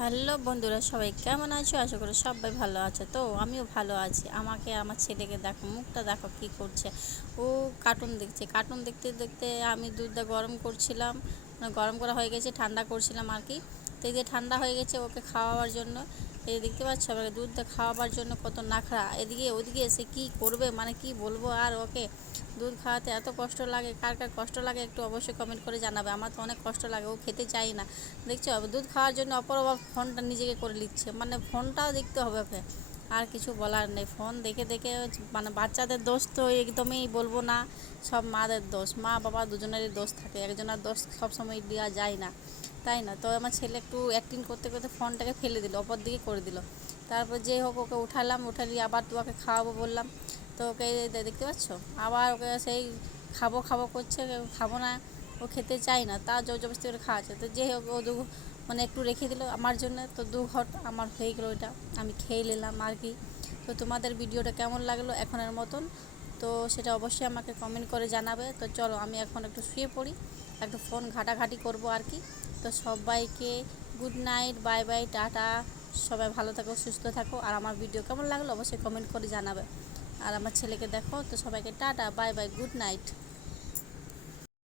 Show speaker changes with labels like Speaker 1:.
Speaker 1: Hello বন্ধুরা, সবাই কেমন আছো? আশা করি সবাই ভালো আছে। তো আমিও ভালো আছি। আমাকে, আমার ছেলেকে দেখো, মুখটা দেখো কি করছে। ও কার্টুন দেখছে। কার্টুন দেখতে দেখতে আমি দুধটা গরম করছিলাম। মানে গরম করা হয়ে গেছে, ঠান্ডা করছিলাম আর কি। তো যে ঠান্ডা হয়ে গেছে ওকে খাওয়াবার জন্য। এই দেখতে পাচ্ছ আমাকে দুধটা খাওয়াবার জন্য কত নাখরা। এদিকে, ওদিকে এসে কি করবে মানে কি বলব আর ওকে দুধ খাওয়াতে এত কষ্ট লাগে, কার কার কষ্ট লাগে একটু অবশ্যই কমেন্ট করে জানাবে। আমার তো অনেক কষ্ট লাগে, ও খেতে চাই না। দেখছ দুধ খাওয়ার জন্য অপর অপর ফোনটা নিজেকে করে নিচ্ছে মানে ফোনটাও দেখতে হবে ওকে, আর কিছু বলার নেই। ফোন দেখে দেখে মানে বাচ্চাদের দোষ তো একদমই বলব না, সব মাদের দোষ। মা বাবা দুজনেরই দোষ থাকে, একজনের দোষ সবসময় দেওয়া যায় না। তাই না? তো আমার ছেলে একটু অ্যাক্টিং করতে করতে ফোনটাকে ফেলে দিল, অপর দিকে করে দিল। তারপর যে হোক ওকে উঠালাম উঠালি আবার তোমাকে খাওয়াবো বললাম। তো ওকে দেখতে পাচ্ছ? আবার ওকে সেই খাব খাব করছে খাব না, ও খেতে চায় না তা জোর জবরদস্তি করে খাওয়াচ্ছে। তো যে হোক ও দু মানে একটু রেখে দিল আমার জন্য, তো দু ঘট আমার হয়ে গেলো ওইটা আমি খেয়ে নিলাম আর কি। তো তোমাদের ভিডিওটা কেমন লাগল এখনের মতন? তো সেটা অবশ্যই আমাকে কমেন্ট করে জানাবে। তো চলো, আমি এখন একটু শুয়ে পড়ি, একটু ফোন ঘাটাঘাটি করব আর কি। তো সবাইকে good night bye bye tata. সবাই ভালো থাকো, সুস্থ থাকো। আর আমার ভিডিও কেমন লাগল অবশ্যই কমেন্ট করে জানাবে। আর আমার ছেলেকে দেখো, তো সবাইকে tata bye bye good night